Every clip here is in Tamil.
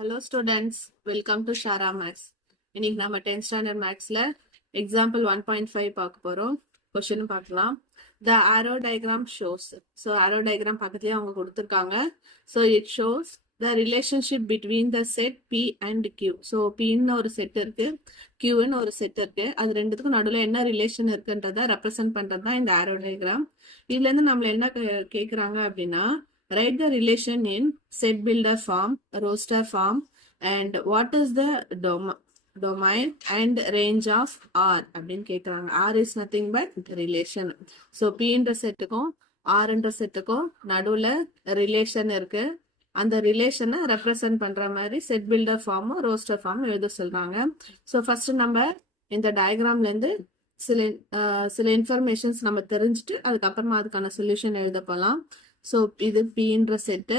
Hello students, welcome to Shara Maths. இன்னைக்கு நம்ம 10th standard Mathsல example 1.5 பார்க்க போறோம். Question பார்க்கலாம். The arrow diagram shows. So arrow diagram பக்கத்துலயே அவங்க கொடுத்திருக்காங்க. So it shows the relationship between the set P and Q. So P ன்னு ஒரு செட் இருக்கு, Q ன்னு ஒரு செட் இருக்கு. அது ரெண்டுத்துக்கும் நடுவுல என்ன ரிலேஷன் இருக்குன்றத ரெப்ரசென்ட் பண்றது தான் இந்த arrow diagram. இதுல இருந்து நம்மள என்ன கேக்குறாங்க அப்படின்னா, write the relation in set builder form, roster form, and what is the domain and range of R அப்படின்னு கேக்குறாங்க. R is nothing but relation. So P என்ற செட்டுக்கும் R என்ற செட்டுக்கும் நடுவுல ரிலேஷன் இருக்கு. அந்த ரிலேஷனை ரெப்ரசென்ட் பண்ற மாதிரி set builder form roster form எழுத சொல்றாங்க. ஸோ ஃபர்ஸ்ட் நம்ம இந்த டயக்ராம்ல இருந்து சில இன்ஃபர்மேஷன்ஸ் நம்ம தெரிஞ்சுட்டு அதுக்கப்புறமா அதுக்கான சொல்யூஷன் எழுத போகலாம். ஸோ இது பின்ற செட்டு,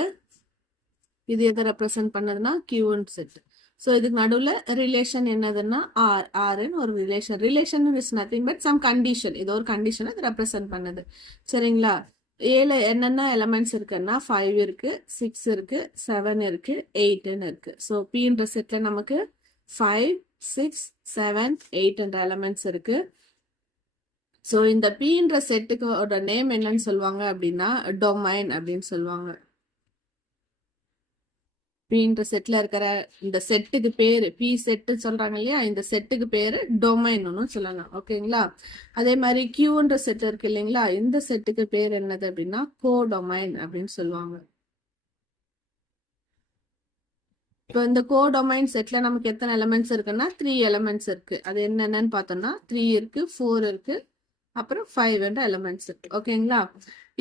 இது எதை ரெப்ரசென்ட் பண்ணதுன்னா கியூன்னு செட். ஸோ இதுக்கு நடுவில் ரிலேஷன் என்னதுன்னா ஆர்ன்னு ஒரு relation is nothing but some condition, இது ஒரு கண்டிஷனை இது ரெப்ரசென்ட் பண்ணுது. சரிங்களா? ஏல என்னென்ன எலமெண்ட்ஸ் இருக்குன்னா 5 இருக்கு, 6 இருக்கு, 7 இருக்கு, 8ன்னு இருக்கு. ஸோ பின்ற செட்ல நமக்கு 5, 6, 7, 8 எலமெண்ட்ஸ் இருக்கு. ஸோ இந்த பின்ற செட்டுக்கு நேம் என்னன்னு சொல்லுவாங்க அப்படின்னா டொமைன் அப்படின்னு சொல்லுவாங்க. பின்ற செட்ல இருக்கிற இந்த செட்டுக்கு பேரு பி செட்டு சொல்றாங்க இல்லையா, இந்த செட்டுக்கு பேரு டொமைன்னு சொல்லலாம். ஓகேங்களா? அதே மாதிரி கியூன்ற செட் இருக்கு இல்லைங்களா, இந்த செட்டுக்கு பேர் என்னது அப்படின்னா கோடொமைன் அப்படின்னு சொல்லுவாங்க. இப்போ இந்த கோடொமைன் செட்ல நமக்கு எத்தனை எலமெண்ட்ஸ் இருக்குன்னா 3 எலமெண்ட்ஸ் இருக்கு. அது என்னென்னு பார்த்தோம்னா 3 இருக்கு, 4 இருக்கு, அப்புறம் 5 என்ற எலமெண்ட்ஸ் இருக்கு. ஓகேங்களா?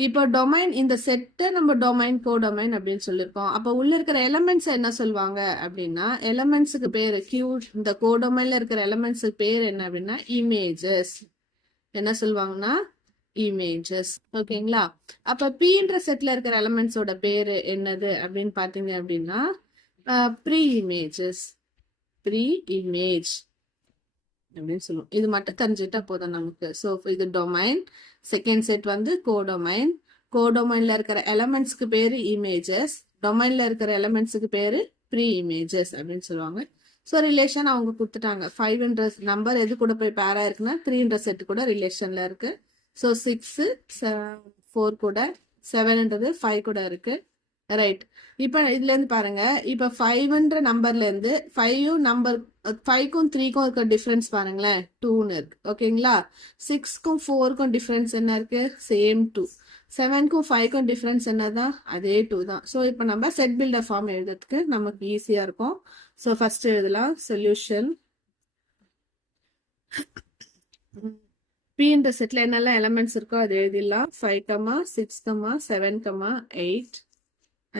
இப்போ டொமைன் இந்த செட்டை நம்ம டொமைன் கோடொமைன் அப்படின்னு சொல்லியிருக்கோம். அப்போ உள்ள இருக்கிற எலமெண்ட்ஸ் என்ன சொல்லுவாங்க அப்படின்னா, எலமெண்ட்ஸுக்கு பேரு கியூ இந்த கோடொமைன்ல இருக்கிற எலமெண்ட்ஸுக்கு பேர் என்ன அப்படின்னா இமேஜஸ். என்ன சொல்லுவாங்கன்னா இமேஜஸ். ஓகேங்களா? அப்ப பின்ற செட்ல இருக்கிற எலமெண்ட்ஸோட பேரு என்னது அப்படின்னு பாத்தீங்க அப்படின்னா ப்ரீ இமேஜஸ், ப்ரீ இமேஜ் அப்படின்னு சொல்லுவோம். இது மட்டும் தெரிஞ்சுட்டா போதும் நமக்கு. ஸோ இது டொமைன், செகண்ட் செட் வந்து கோடொமைன். கோடொமைன்ல இருக்கிற எலமெண்ட்ஸ்க்கு பேரு இமேஜஸ், டொமைன்ல இருக்கிற எலமெண்ட்ஸுக்கு பேரு ப்ரீ இமேஜஸ் அப்படின்னு சொல்லுவாங்க. ஸோ ரிலேஷன் அவங்க கொடுத்துட்டாங்க. 5ன்ற நம்பர் எது கூட போய் பேரா இருக்குன்னா 3ன்ற செட் கூட ரிலேஷன்ல இருக்கு. ஸோ 6, 4 கூட, 7ன்றது 5 கூட இருக்கு. ரைட். இப்ப இதுல இருந்து பாருங்க, இப்ப 5ன்ற நம்பர்ல இருந்து 5க்கும் 3க்கும் இருக்க டிஃபரன்ஸ் பாருங்களேன், 2ன்னு இருக்கு. ஓகேங்களா? 6க்கும் 4க்கும் டிஃபரன்ஸ் என்ன இருக்கு? சேம் 2. 7க்கும் 5க்கும் டிஃபரன்ஸ் என்னதான்? அதே 2 தான். ஸோ இப்போ நம்ம செட் பில்டர் ஃபார்ம் எழுதுறதுக்கு நமக்கு ஈஸியா இருக்கும். ஸோ ஃபர்ஸ்ட் எழுதலாம் சொல்யூஷன். பின்ற செட்ல என்னெல்லாம் எலமெண்ட்ஸ் இருக்கோ அது எழுதிடலாம். 5, 6, 7, 8.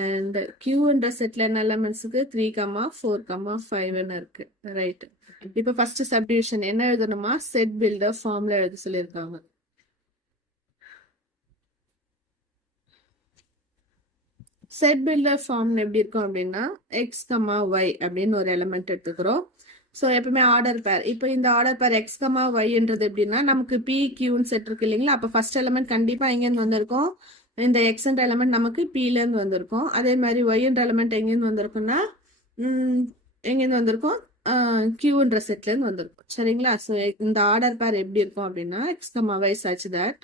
அண்ட் கியூன்ற செட்ல என்ன எலமெண்ட்ஸ் இருக்கு? 3, 4, 5 இருக்கு. ரைட். இப்ப ஃபர்ஸ்ட் சப்டிவிஷன் என்ன எழுதணுமா? செட் பில்டர் ஃபார்ம்ல எழுத சொல்லியிருக்காங்க. செட் பில்டர் ஃபார்ம் எப்படி இருக்கும் அப்படின்னா x, y அப்படின்னு ஒரு எலிமெண்ட் எடுத்துக்கிறோம். ஸோ எப்பவுமே ஆர்டர் பேர். இப்போ இந்த ஆர்டர் பேர் x, yன்றது எப்படின்னா நமக்கு p, qன்னு செட் இருக்கு இல்லைங்களா, அப்போ ஃபர்ஸ்ட் எலிமெண்ட் கண்டிப்பா எங்கேருந்து வந்திருக்கும்? இந்த எக்ஸ்ன்ற எலிமெண்ட் நமக்கு பில இருந்து வந்திருக்கும். அதே மாதிரி ஒய்ன்ற எலிமெண்ட் எங்கேருந்து வந்திருக்குன்னா எங்கேருந்து வந்திருக்கும்? கியூன்ற செட்ல இருந்து வந்திருக்கும். சரிங்களா? ஸோ இந்த ஆர்டர் பேர் எப்படி இருக்கும் அப்படின்னா X, y such that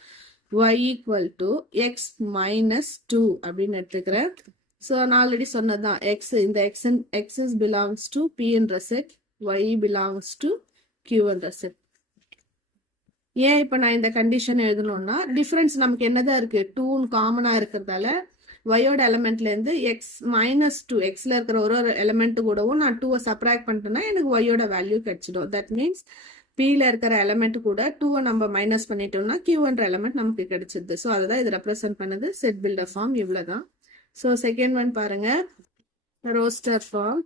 y equal to x minus 2 அப்படின்னு எடுத்துக்கிறேன். ஸோ நான் ஆல்ரெடி சொன்னதுதான், எக்ஸ் இந்த எக்ஸ் பிலாங்ஸ் டு p என்ற set, y belongs to q என்ற செட். ஏன் இப்ப நான் இந்த கண்டிஷன் எழுதணும்னா டிஃபரன்ஸ் நமக்கு என்னதான் இருக்கு? 2 காமனா இருக்கிறதால ஒயோட எலிமெண்ட்ல இருந்து எக்ஸ் மைனஸ் 2, எக்ஸ்ல இருக்கிற ஒரு எலிமெண்ட் கூடவும் நான் 2 சப்ராக்ட் பண்ணிட்டேன்னா எனக்கு ஒயோட வேல்யூ கிடைச்சிடும். தட் மீன்ஸ் பில இருக்கிற எலிமெண்ட் கூட 2 நம்ம மைனஸ் பண்ணிட்டோம்னா கியூன்ற எலிமெண்ட் நமக்கு கிடைச்சிருது. ஸோ அதுதான் இது ரெப்ரசென்ட் பண்ணுது. செட் பில்டர் ஃபார்ம் இவ்வளவுதான். ஸோ செகண்ட் ஒன் பாருங்க, ரோஸ்டர் ஃபார்ம்.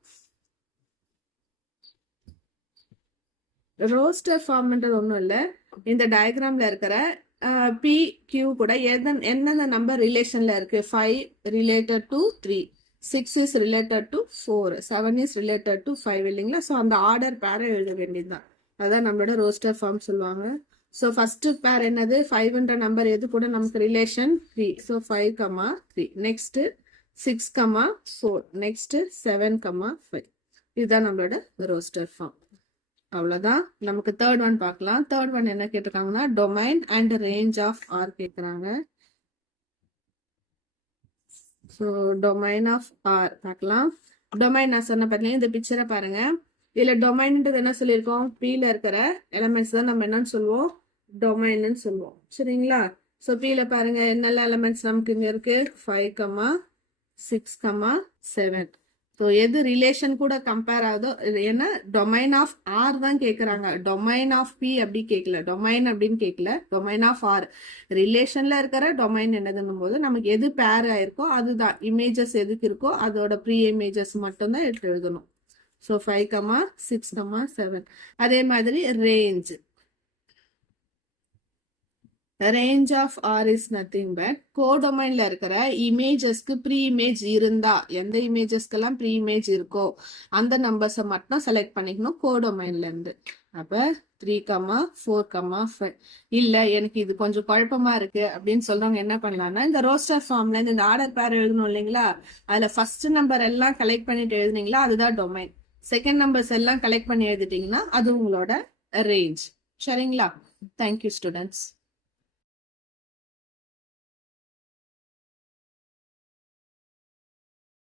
ரோஸ்டர் ஃபார்ம்ன்றது ஒன்றும் இல்லை, இந்த டயக்ராம்ல இருக்கிற பி கியூ கூட என்னென்ன நம்பர் ரிலேஷன்ல இருக்கு? 5 related to 3, 6 is related to 4, 7 is related to 5 இல்லைங்களா? ஸோ அந்த ஆர்டர் பேரை எழுத வேண்டியதுதான். அதான் நம்மளோட ரோஸ்டர் ஃபார்ம் சொல்லுவாங்க. ஸோ ஃபர்ஸ்ட் பேர் என்னது? 5ன்ற நம்பர் எது கூட நமக்கு ரிலேஷன்? 3. ஸோ 5, 3. நெக்ஸ்ட் 6,4 நெக்ஸ்ட் 7,5 இதுதான் நம்மளோட ரோஸ்டர் ஃபார்ம். அவ்வளவுதான். நமக்கு தேர்ட் ஒன் பார்க்கலாம். தேர்ட் ஒன் என்ன கேட்டிருக்காங்கன்னா domain and range of R கேட்குறாங்க. ஸோ டொமைன் ஆஃப் ஆர் பார்க்கலாம். டொமைன் நான் சொன்ன பார்த்தீங்கன்னா இந்த பிக்சரை பாருங்க. இதுல டொமைன்ன்றது என்ன சொல்லியிருக்கோம், பீல இருக்கிற எலமெண்ட்ஸ் தான் நம்ம என்னன்னு சொல்லுவோம், டொமைன்னு சொல்லுவோம். சரிங்களா? ஸோ பீல பாருங்க என்னெல்லாம் எலமெண்ட்ஸ் நமக்கு இங்க இருக்கு, 5,6,7. ஸோ எது ரிலேஷன் கூட கம்பேர் ஆகுதோ ஏன்னா டொமைன் ஆஃப் ஆர் தான் கேட்குறாங்க. டொமைன் ஆஃப் பி அப்படி கேட்கல, டொமைன் அப்படின்னு கேட்கல, டொமைன் ஆஃப் ஆர். ரிலேஷன்ல இருக்கிற டொமைன் என்னதுன்னும் போது நமக்கு எது பேர் ஆயிருக்கோ அதுதான். இமேஜஸ் எதுக்கு இருக்கோ அதோட ப்ரீ இமேஜஸ் மட்டும்தான் எடுத்து எழுதணும். ஸோ 5,6,7. அதே மாதிரி range. Range of R is nothing but கோடொமைன்ல இருக்கிற இமேஜஸ்க்கு ப்ரீ இமேஜ் இருந்தா, எந்த இமேஜஸ்க்கெல்லாம் ப்ரீ இமேஜ் இருக்கோ அந்த நம்பர்ஸை மட்டும் செலக்ட் பண்ணிக்கணும் கோடொமைன்ல இருந்து. அப்ப 3,4,5. இல்ல எனக்கு இது கொஞ்சம் குழப்பமா இருக்கு அப்படின்னு சொல்றவங்க என்ன பண்ணலாம்னா இந்த ரோஸ்டர் ஃபார்ம்ல இந்த ஆர்டர் பேர் எழுதணும் இல்லைங்களா, அதுல ஃபர்ஸ்ட் நம்பர் எல்லாம் கலெக்ட் பண்ணிட்டு எழுதுனீங்களா அதுதான் டொமைன். செகண்ட் நம்பர்ஸ் எல்லாம் கலெக்ட் பண்ணி எழுதிட்டீங்கன்னா அது உங்களோட ரேஞ்ச். சரிங்களா? Thank you students.